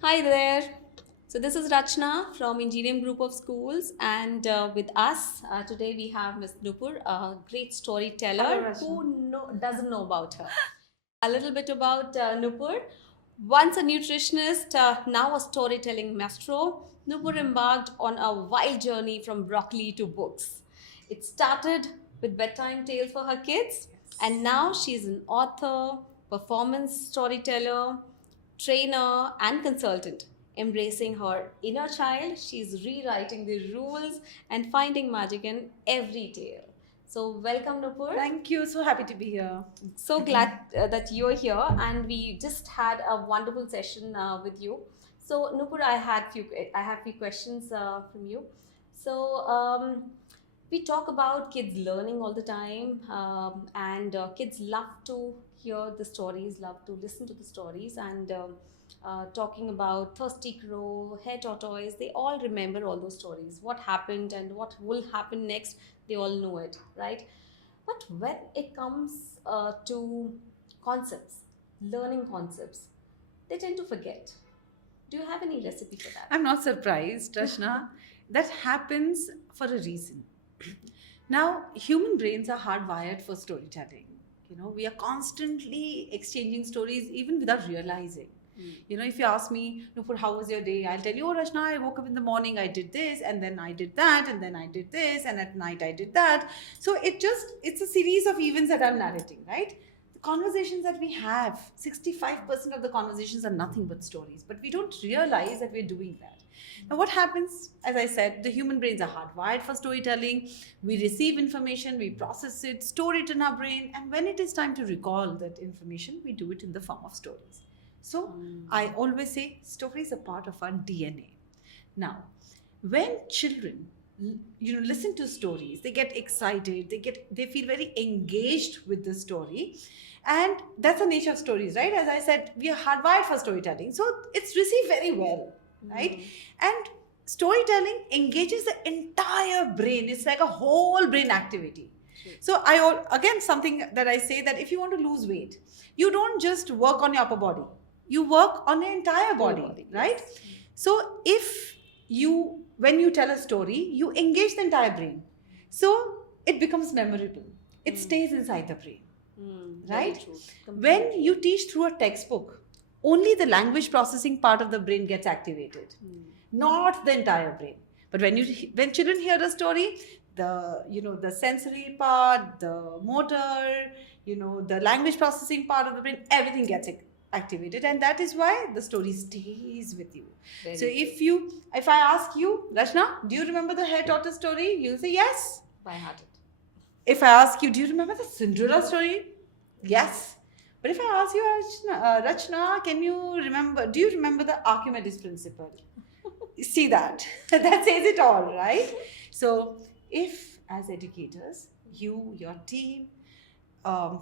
Hi there. So this is Rachna from Engineering Group of Schools, and with us today we have Ms. Nupur, a great Hello, storyteller. Rachna. Doesn't know about her? A little bit about Nupur. Once a nutritionist, now a storytelling maestro, Nupur embarked on a wild journey from broccoli to books. It started with bedtime tales for her kids, and now she's an author, performance storyteller, trainer, and consultant. Embracing her inner child, she's rewriting the rules and finding magic in every tale. So, welcome, Nupur. Thank you. So happy to be here. So glad that you're here, and we just had a wonderful session with you. So, Nupur, I have few questions from you. So, we talk about kids learning all the time, and kids love to hear the stories, love to listen to the stories, and talking about thirsty crow, hair tortoise, they all remember all those stories. What happened and what will happen next, they all know it, right? But when it comes to concepts, learning concepts, they tend to forget. Do you have any recipe for that? I'm not surprised, Rachna. That happens for a reason. Now, human brains are hardwired for storytelling. We are constantly exchanging stories even without realizing. If you ask me, Nupur, how was your day? I'll tell you, oh, Rachna, I woke up in the morning, I did this, and then I did that, and then I did this, and at night I did that. So it's a series of events that I'm narrating, right? The conversations that we have, 65% of the conversations are nothing but stories, but we don't realize that we're doing that. Now, what happens, as I said, the human brains are hardwired for storytelling. We receive information, we process it, store it in our brain, and when it is time to recall that information, we do it in the form of stories. So, I always say stories are part of our DNA. Now, when children listen to stories, they get excited, they feel very engaged with the story, and that's the nature of stories, right? As I said, we are hardwired for storytelling, so it's received very well, right? And storytelling engages the entire brain. It's like a whole brain activity. So again, something that I say, that if you want to lose weight, you don't just work on your upper body, you work on your entire body, right? Yes. So if you when you tell a story, you engage the entire brain, so it becomes memorable, it stays inside the brain. Right? When you teach through a textbook, only the language processing part of the brain gets activated, not the entire brain. But when children hear a story, the sensory part, the motor, the language processing part of the brain, everything gets activated, and that is why the story stays with you. So if I ask you, Rachna, do you remember the hair tortoise story? You'll say yes. By heart. If I ask you, do you remember the Cinderella story? Yes. But if I ask you, Rachna, do you remember the Archimedes principle? See that? That says it all, right? So, if as educators, your team,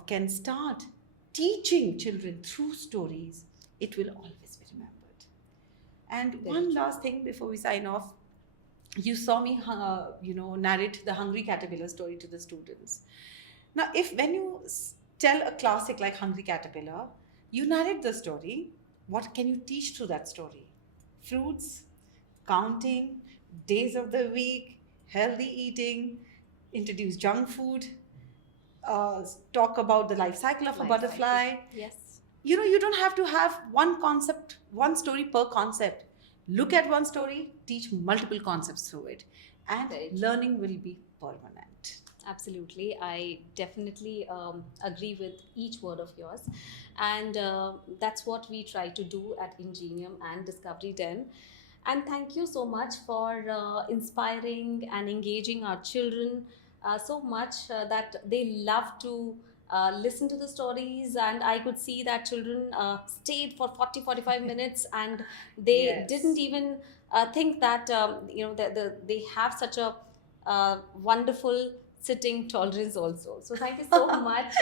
can start teaching children through stories, it will always be remembered. And one last thing before we sign off, you saw me narrate the hungry caterpillar story to the students. Now, if when you tell a classic like Hungry Caterpillar, you narrate the story, what can you teach through that story? Fruits, counting, days of the week, healthy eating, introduce junk food, talk about the life cycle of a butterfly. Yes. You don't have to have one story per concept. Look at one story, teach multiple concepts through it, and learning will be permanent. Absolutely. I definitely agree with each word of yours. And that's what we try to do at Ingenium and Discovery Den. And thank you so much for inspiring and engaging our children so much that they love to listen to the stories. And I could see that children stayed for 40-45 minutes, and they Yes. didn't even think that they have such a wonderful sitting tolerance also. So thank you so much,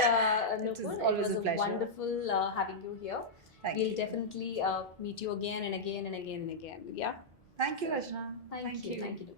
Nupur. Always It a was pleasure. wonderful having you here. Thank We'll you. definitely meet you again and again and again and again. Yeah. Thank you, Rachna. Thank you. Thank you.